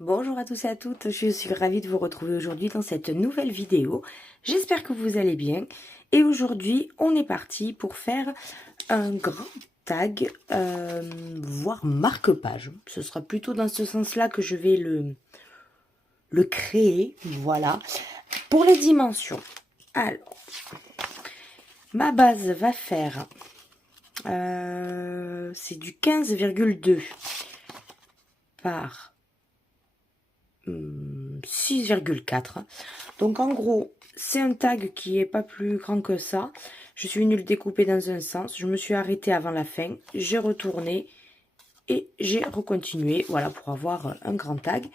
Bonjour à tous et à toutes, je suis ravie de vous retrouver aujourd'hui dans cette nouvelle vidéo. J'espère que vous allez bien. Et aujourd'hui, on est parti pour faire un grand tag, voire marque-page. Ce sera plutôt dans ce sens-là que je vais le créer. Voilà. Pour les dimensions, alors, ma base va faire, c'est du 15,2 par 6,4. Donc en gros, c'est un tag qui est pas plus grand que ça. Je suis venue le découper dans un sens. Je me suis arrêtée avant la fin. J'ai retourné et j'ai recontinué. Voilà, pour avoir un grand tag.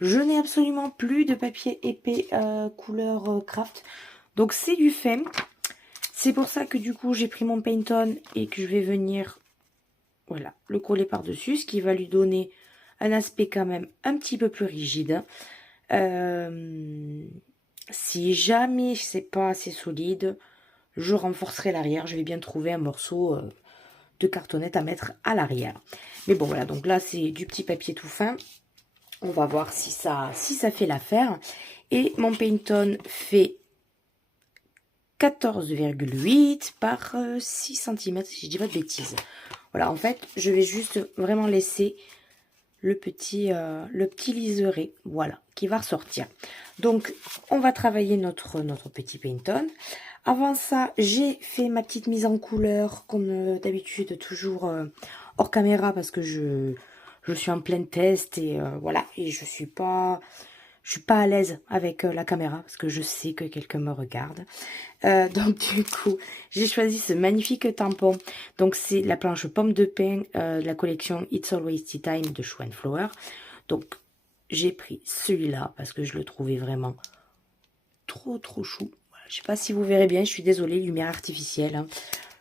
Je n'ai absolument plus de papier épais couleur craft. Donc c'est du fin. C'est pour ça que du coup, j'ai pris mon Paint-On et que je vais venir, voilà, le coller par-dessus. Ce qui va lui donner un aspect quand même un petit peu plus rigide. Si jamais c'est pas assez solide, je renforcerai l'arrière. Je vais bien trouver un morceau de cartonnette à mettre à l'arrière. Mais bon, voilà, donc là, c'est du petit papier tout fin. On va voir si ça fait l'affaire. Et mon Paint-On fait 14,8 par 6 cm, si je dis pas de bêtises. Voilà, en fait, je vais juste vraiment laisser le petit liseré, voilà, qui va ressortir. Donc, on va travailler notre petit Paint-On. Avant ça, j'ai fait ma petite mise en couleur, comme d'habitude, toujours hors caméra, parce que je suis en plein test, et voilà, et je suis pas à l'aise avec la caméra, parce que je sais que quelqu'un me regarde. Donc du coup, j'ai choisi ce magnifique tampon. Donc c'est la planche pomme de pin de la collection It's Always Tea Time de Show and Flower. Donc j'ai pris celui-là parce que je le trouvais vraiment trop chou. Voilà, je sais pas si vous verrez bien, je suis désolée, lumière artificielle, hein.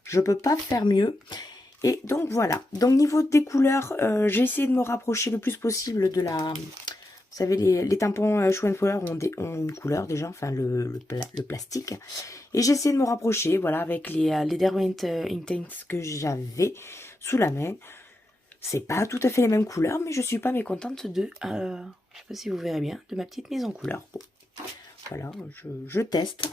Je peux pas faire mieux. Et donc voilà. Donc niveau des couleurs, j'ai essayé de me rapprocher le plus possible de la... Vous savez, les tampons Show and Flower ont une couleur déjà, enfin le plastique. Et j'ai essayé de me rapprocher, voilà, avec les Derwent Intense que j'avais sous la main. C'est pas tout à fait les mêmes couleurs, mais je suis pas mécontente de, je sais pas si vous verrez bien, de ma petite mise en couleur. Bon, voilà, je teste.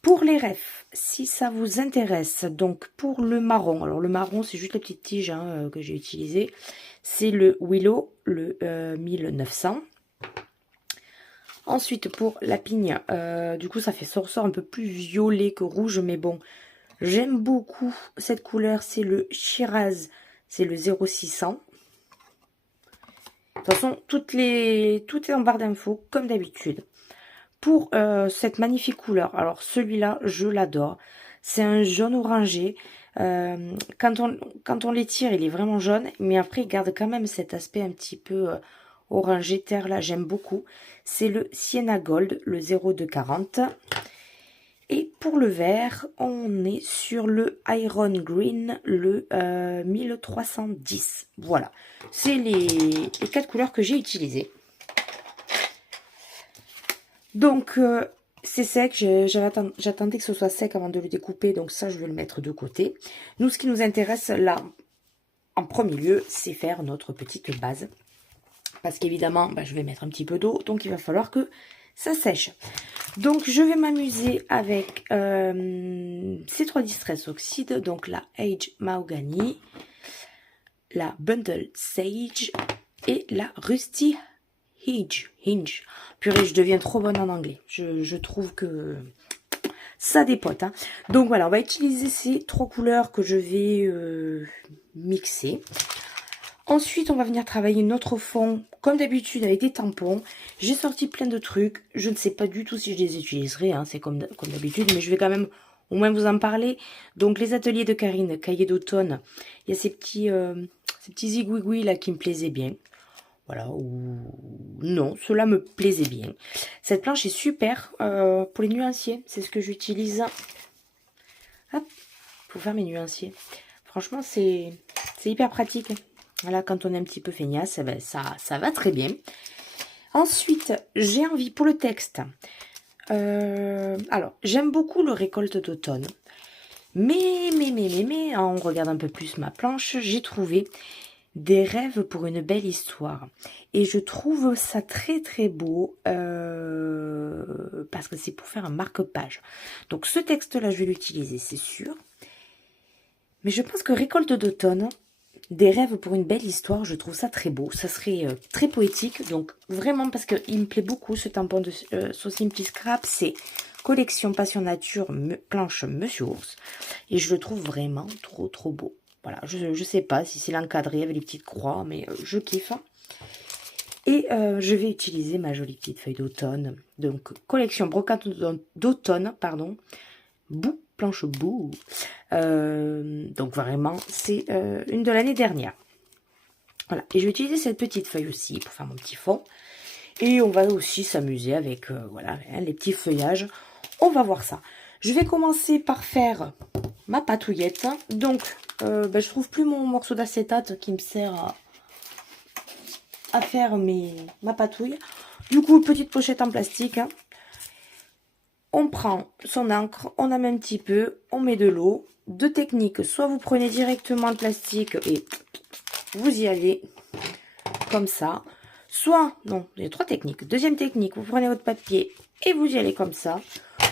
Pour les refs, si ça vous intéresse, donc pour le marron, alors le marron c'est juste la petite tige hein, que j'ai utilisée, c'est le Willow, le 1900. Ensuite, pour la pigne, du coup, ça ressort un peu plus violet que rouge, mais bon, j'aime beaucoup cette couleur, c'est le Shiraz, c'est le 0600. De toute façon, tout est en barre d'infos, comme d'habitude. Pour cette magnifique couleur, alors celui-là, je l'adore. C'est un jaune orangé. Quand on l'étire, il est vraiment jaune, mais après, il garde quand même cet aspect un petit peu orangé terre, là, j'aime beaucoup. C'est le Sienna Gold, le 0240. Et pour le vert, on est sur le Iron Green, le 1310. Voilà, c'est les 4 couleurs que j'ai utilisées. Donc, c'est sec, j'attendais que ce soit sec avant de le découper, donc ça, je vais le mettre de côté. Nous, ce qui nous intéresse là, en premier lieu, c'est faire notre petite base. Parce qu'évidemment, je vais mettre un petit peu d'eau, donc il va falloir que ça sèche. Donc, je vais m'amuser avec ces 3 Distress Oxide, donc la Age Mahogany, la Bundle Sage et la Rusty Hinge. Purée, je deviens trop bonne en anglais. Je trouve que ça dépote. Hein. Donc voilà, on va utiliser ces 3 couleurs que je vais mixer. Ensuite, on va venir travailler notre fond, comme d'habitude, avec des tampons. J'ai sorti plein de trucs. Je ne sais pas du tout si je les utiliserai, hein, c'est comme d'habitude, mais je vais quand même au moins vous en parler. Donc, les ateliers de Karine, cahier d'automne. Il y a ces petits zigouigouis là qui me plaisaient bien. Voilà, ou non, cela me plaisait bien. Cette planche est super pour les nuanciers. C'est ce que j'utilise. Hop, pour faire mes nuanciers. Franchement, c'est hyper pratique. Voilà, quand on est un petit peu feignasse, ben ça va très bien. Ensuite, j'ai envie pour le texte. Alors, j'aime beaucoup le récolte d'automne. Mais, on regarde un peu plus ma planche, j'ai trouvé des rêves pour une belle histoire. Et je trouve ça très très beau parce que c'est pour faire un marque-page. Donc ce texte-là, je vais l'utiliser, c'est sûr. Mais je pense que récolte d'automne, des rêves pour une belle histoire, je trouve ça très beau. Ça serait très poétique. Donc vraiment parce qu'il me plaît beaucoup ce tampon de So Simply Scrap. C'est collection Passion Nature planche Monsieur Ours. Et je le trouve vraiment trop trop beau. Voilà, je sais pas si c'est l'encadré avec les petites croix, mais je kiffe. Et je vais utiliser ma jolie petite feuille d'automne. Donc, collection brocante d'automne, pardon. Bout, planche bout. Donc, vraiment, c'est une de l'année dernière. Voilà, et je vais utiliser cette petite feuille aussi pour faire mon petit fond. Et on va aussi s'amuser avec, voilà, hein, les petits feuillages. On va voir ça. Je vais commencer par faire ma patouillette. Donc, je trouve plus mon morceau d'acétate qui me sert à faire ma patouille. Du coup, petite pochette en plastique. Hein. On prend son encre, on en met un petit peu, on met de l'eau. Deux techniques, soit vous prenez directement le plastique et vous y allez comme ça. Soit, non, il y a trois techniques. Deuxième technique, vous prenez votre papier et vous y allez comme ça.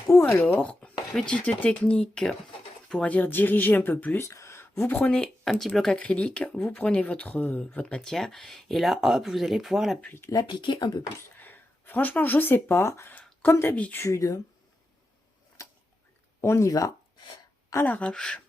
Ou alors, petite technique, on pourra dire diriger un peu plus. Vous prenez un petit bloc acrylique, vous prenez votre matière, et là, hop, vous allez pouvoir l'appliquer un peu plus. Franchement, je sais pas. Comme d'habitude, on y va à l'arrache.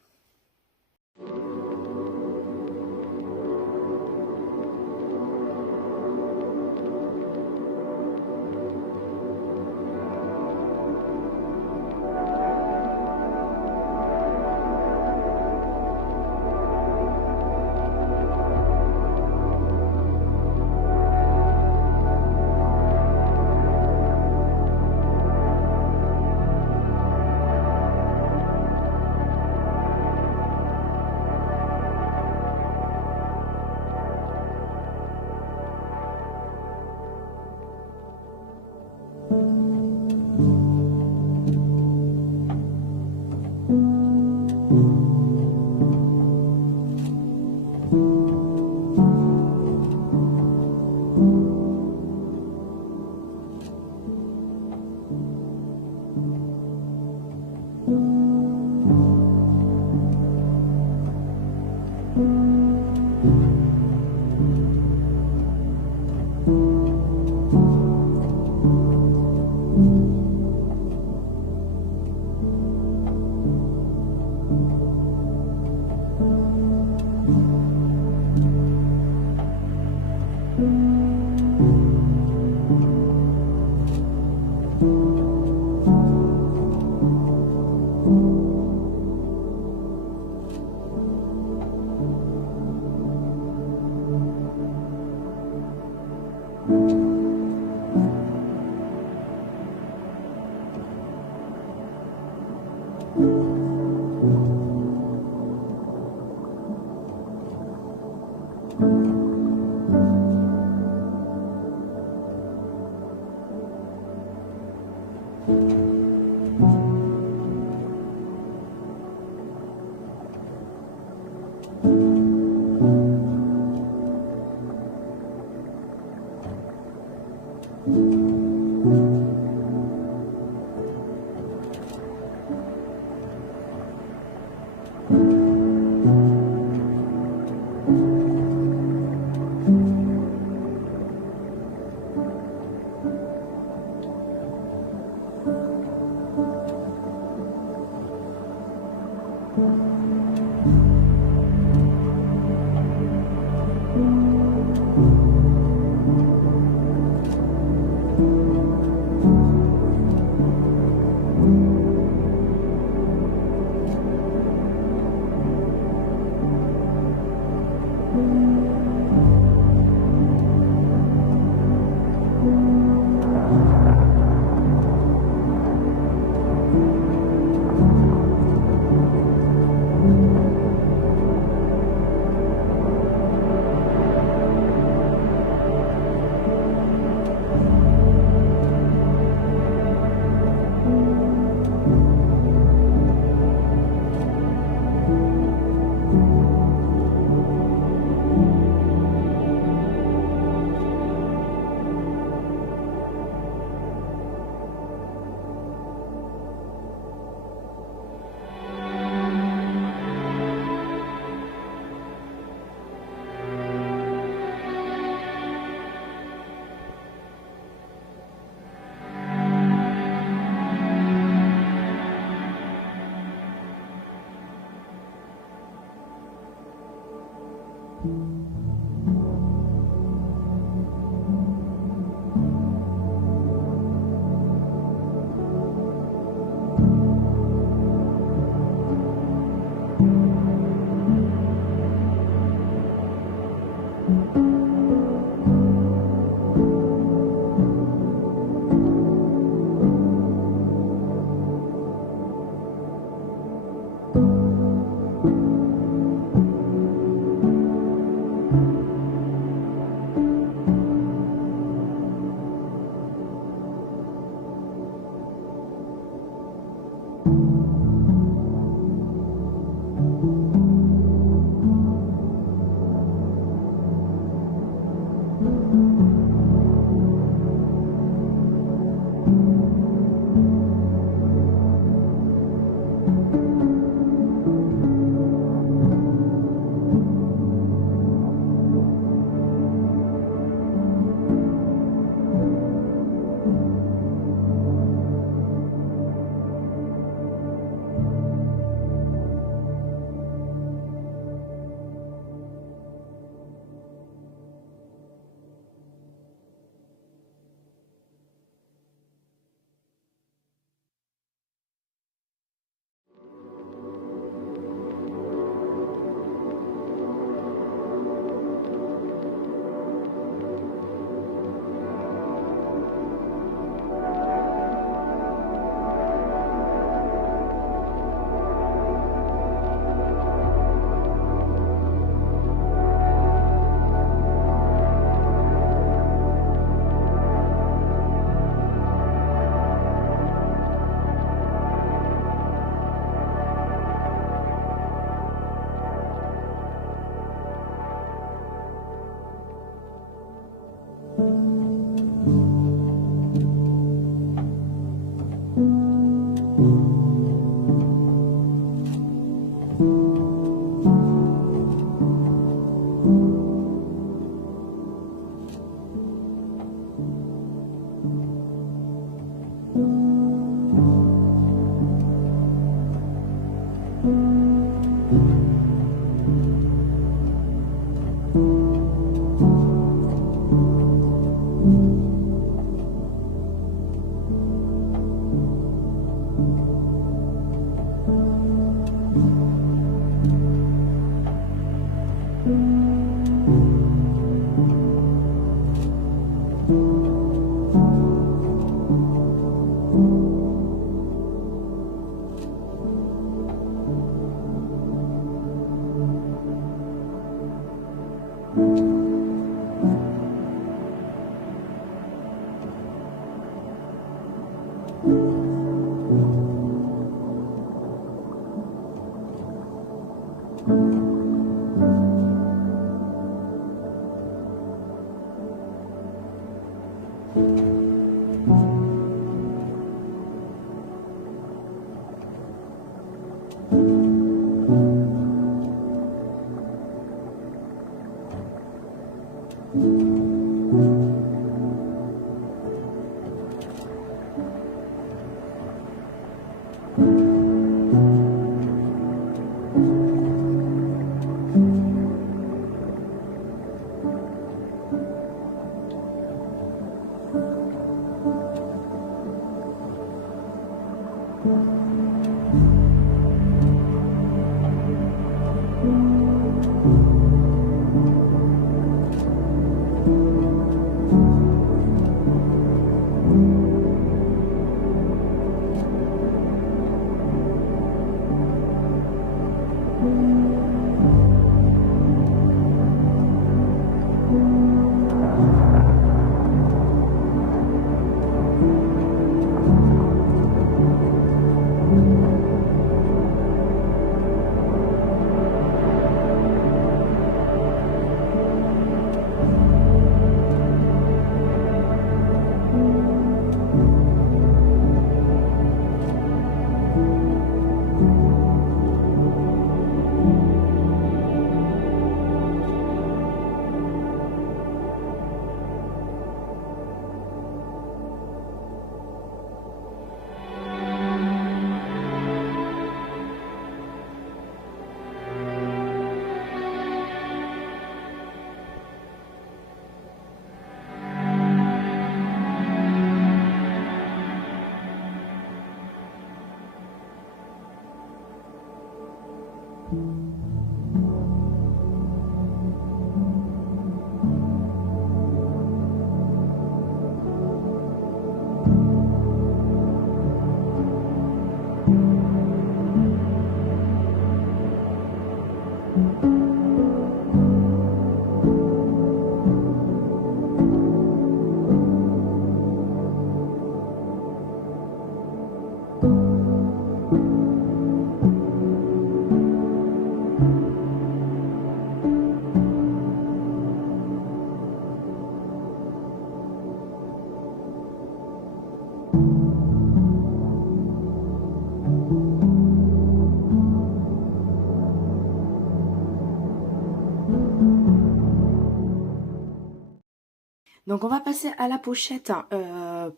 Donc on va passer à la pochette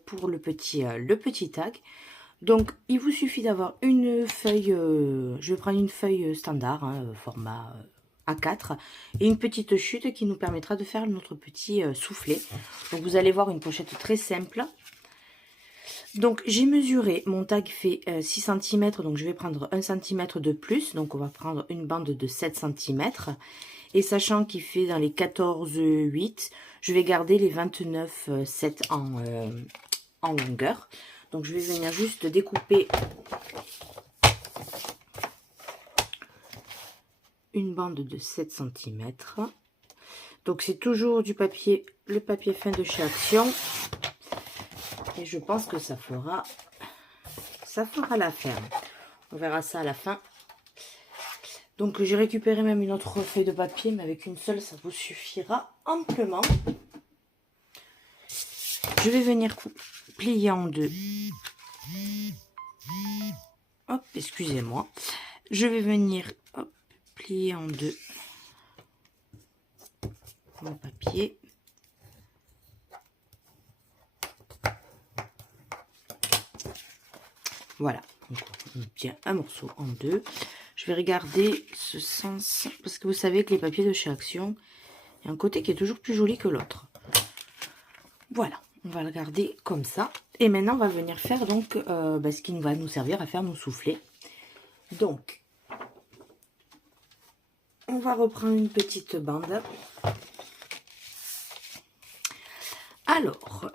pour le petit tag. Donc il vous suffit d'avoir une feuille, je vais prendre une feuille standard, hein, format A4, et une petite chute qui nous permettra de faire notre petit soufflet. Donc vous allez voir une pochette très simple. Donc j'ai mesuré, mon tag fait 6 cm, donc je vais prendre 1 cm de plus, donc on va prendre une bande de 7 cm. Et sachant qu'il fait dans les 14,8, je vais garder les 29,7 en longueur. Donc je vais venir juste découper une bande de 7 cm. Donc c'est toujours du papier, le papier fin de chez Action. Et je pense que ça fera l'affaire. On verra ça à la fin. Donc j'ai récupéré même une autre feuille de papier, mais avec une seule, ça vous suffira amplement. Je vais venir plier en deux. Hop, excusez-moi. Je vais venir plier en deux mon papier. Voilà, donc on tient un morceau en deux. Je vais regarder ce sens, parce que vous savez que les papiers de chez Action, il y a un côté qui est toujours plus joli que l'autre. Voilà, on va le garder comme ça. Et maintenant, on va venir faire donc ce qui va nous servir à faire nos soufflets. Donc, on va reprendre une petite bande. Alors,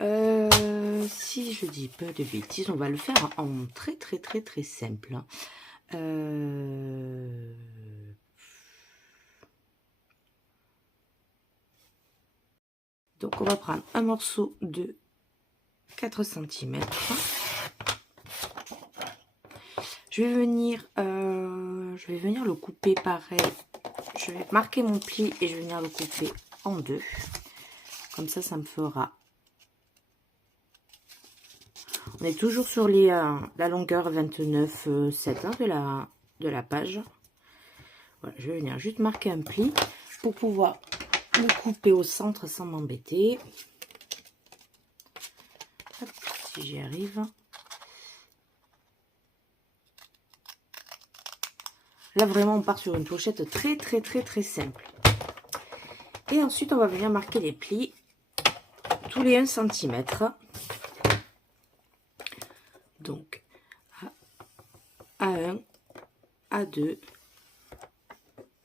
si je dis pas de bêtises, on va le faire en très simple. Donc on va prendre un morceau de 4 cm. Je vais venir le couper pareil. Je vais marquer mon pli et je vais venir le couper en deux. Comme ça, ça me fera. On est toujours sur la longueur 29,7 hein, de la page. Voilà, je vais venir juste marquer un pli pour pouvoir le couper au centre sans m'embêter. Si j'y arrive. Là, vraiment, on part sur une pochette très simple. Et ensuite, on va venir marquer les plis tous les 1 cm. Donc, A1, A2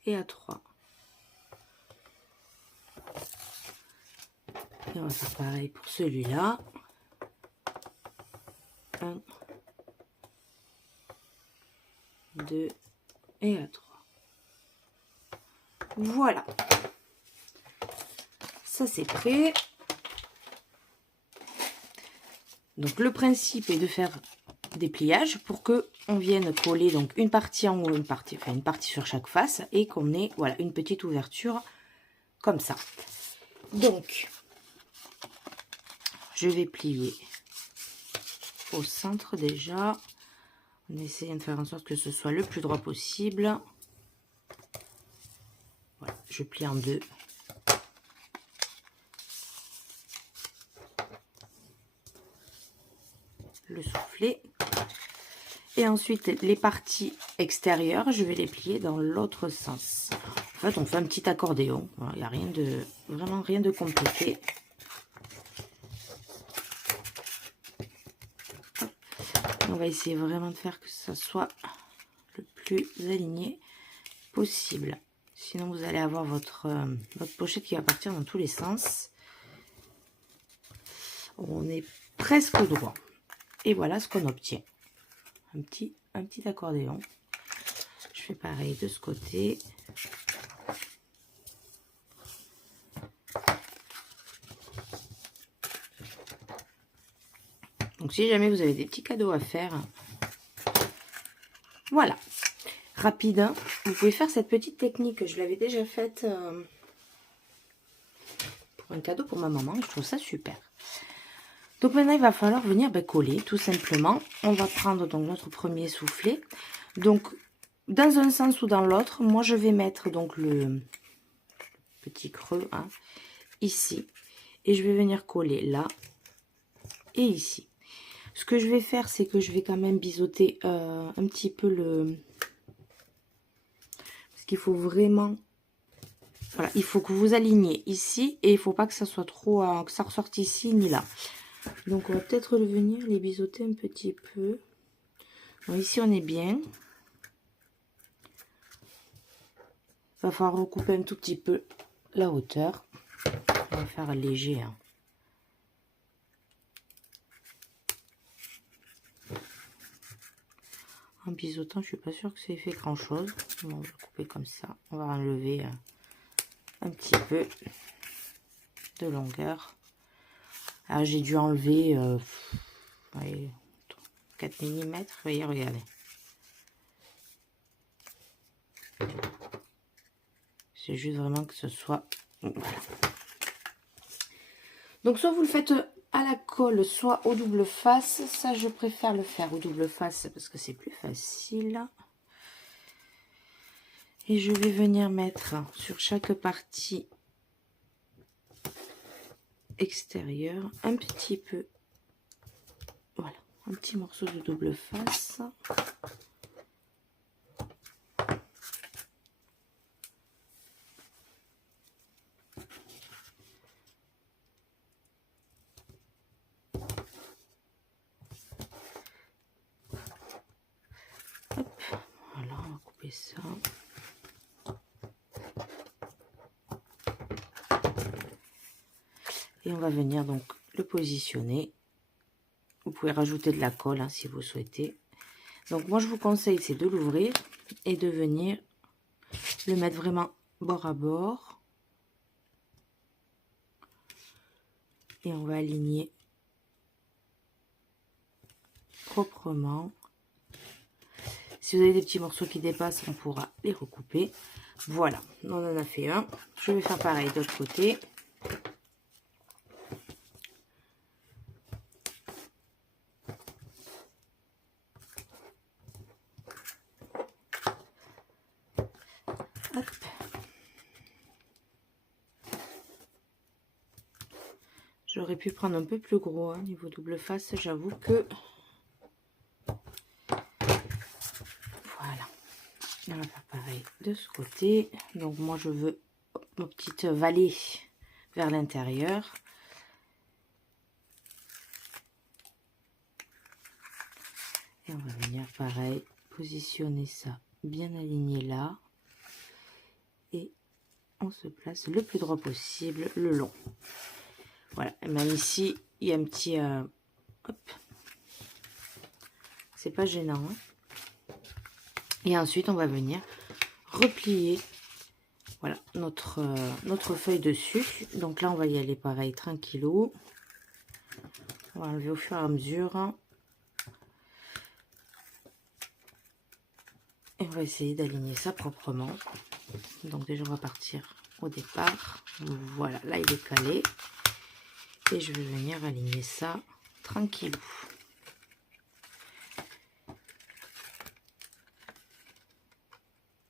et A3. Et on va faire pareil pour celui-là. 1, 2 et A3. Voilà. Ça, c'est prêt. Donc, le principe est de faire des pliages pour que on vienne coller donc une partie en haut, une partie sur chaque face et qu'on ait voilà une petite ouverture comme ça. Donc, je vais plier au centre déjà, en essayant de faire en sorte que ce soit le plus droit possible. Voilà, je plie en deux. Le soufflet. Et ensuite, les parties extérieures, je vais les plier dans l'autre sens. En fait, on fait un petit accordéon. Voilà, il n'y a rien de, vraiment rien de compliqué. On va essayer vraiment de faire que ça soit le plus aligné possible. Sinon, vous allez avoir votre pochette qui va partir dans tous les sens. On est presque droit. Et voilà ce qu'on obtient. Un petit accordéon. Je fais pareil de ce côté. Donc si jamais vous avez des petits cadeaux à faire, voilà, rapide, hein. Vous pouvez faire cette petite technique. Je l'avais déjà faite pour un cadeau pour ma maman. Je trouve ça super. Donc maintenant, il va falloir venir coller, tout simplement. On va prendre donc notre premier soufflet. Donc, dans un sens ou dans l'autre, moi, je vais mettre donc le petit creux, hein, ici. Et je vais venir coller là et ici. Ce que je vais faire, c'est que je vais quand même biseauter un petit peu le... Parce qu'il faut vraiment... Voilà, il faut que vous aligniez ici et il faut pas que ça soit trop... que ça ressorte ici ni là. Donc on va peut-être venir les biseauter un petit peu. Donc, ici on est bien. Il va falloir recouper un tout petit peu la hauteur. On va faire léger, hein. En biseautant, je suis pas sûre que ça ait fait grand chose. On va couper comme ça. On va enlever un petit peu de longueur. Alors j'ai dû enlever ouais, 4 mm. Voyez, regardez. C'est juste vraiment que ce soit... Voilà. Donc soit vous le faites à la colle, soit au double face. Ça, je préfère le faire au double face parce que c'est plus facile. Et je vais venir mettre sur chaque partie extérieure un petit peu, voilà, un petit morceau de double face. Hop, voilà, on va couper ça. Et on va venir donc le positionner. Vous pouvez rajouter de la colle, hein, si vous souhaitez. Donc moi je vous conseille, c'est de l'ouvrir et de venir le mettre vraiment bord à bord. Et on va aligner proprement. Si vous avez des petits morceaux qui dépassent, on pourra les recouper. Voilà, on en a fait un. Je vais faire pareil de l'autre côté. Hop. J'aurais pu prendre un peu plus gros, hein, niveau double face, j'avoue que... Voilà. On va faire pareil de ce côté. Donc moi je veux ma petite vallée vers l'intérieur. Et on va venir pareil, positionner ça bien aligné là. Et on se place le plus droit possible le long. Voilà, et même ici, il y a un petit... hop. C'est pas gênant, hein. Et ensuite, on va venir replier, voilà, notre feuille dessus. Donc là, on va y aller pareil, tranquillou. On va enlever au fur et à mesure. Et on va essayer d'aligner ça proprement. Donc déjà, on va partir au départ. Voilà, là, il est calé. Et je vais venir aligner ça tranquillou.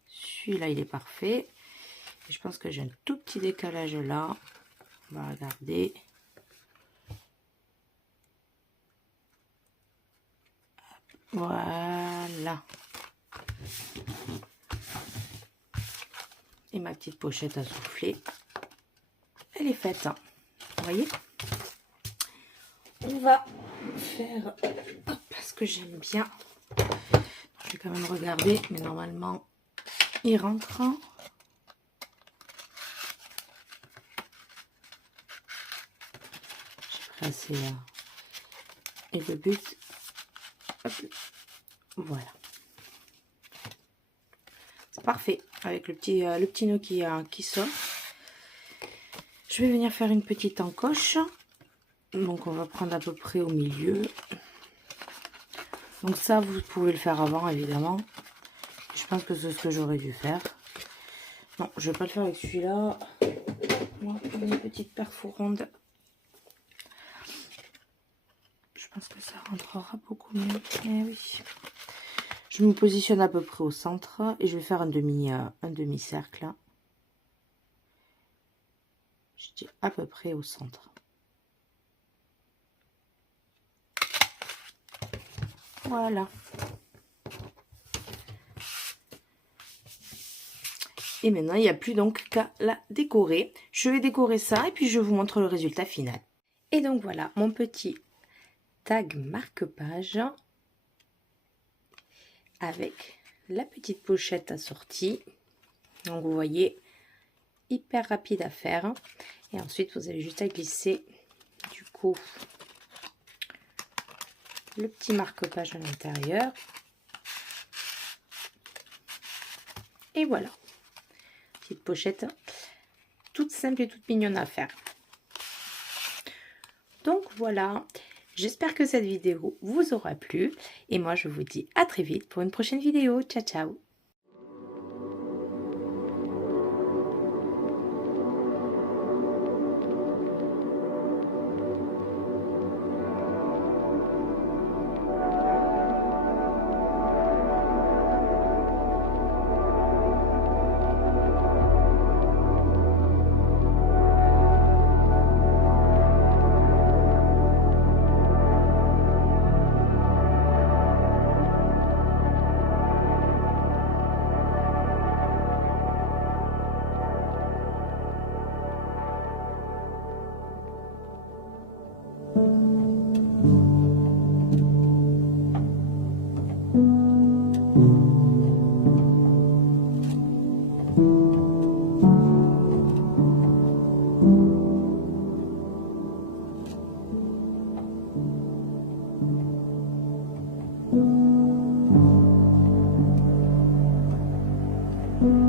Celui-là, il est parfait. Et je pense que j'ai un tout petit décalage là. On va regarder. Voilà. Et ma petite pochette à souffler, elle est faite. Vous voyez? On va faire ce que j'aime bien. Je vais quand même regarder, mais normalement, il rentre. J'ai placé là. Et le but, hop, voilà. C'est parfait avec le petit nœud qui sort. Je vais venir faire une petite encoche. Donc on va prendre à peu près au milieu. Donc ça, vous pouvez le faire avant, évidemment. Je pense que c'est ce que j'aurais dû faire. Non, je vais pas le faire avec celui-là. On va prendre une petite perforonde. Je pense que ça rentrera beaucoup mieux. Eh oui. Je me positionne à peu près au centre et je vais faire un demi-cercle. à peu près au centre. Voilà. Et maintenant, il n'y a plus donc qu'à la décorer. Je vais décorer ça et puis je vous montre le résultat final. Et donc voilà, mon petit tag marque-page avec la petite pochette assortie. Donc vous voyez, hyper rapide à faire. Et ensuite, vous avez juste à glisser du coup le petit marque-page à l'intérieur. Et voilà. Petite pochette toute simple et toute mignonne à faire. Donc voilà, j'espère que cette vidéo vous aura plu et moi je vous dis à très vite pour une prochaine vidéo. Ciao ciao. Thank you.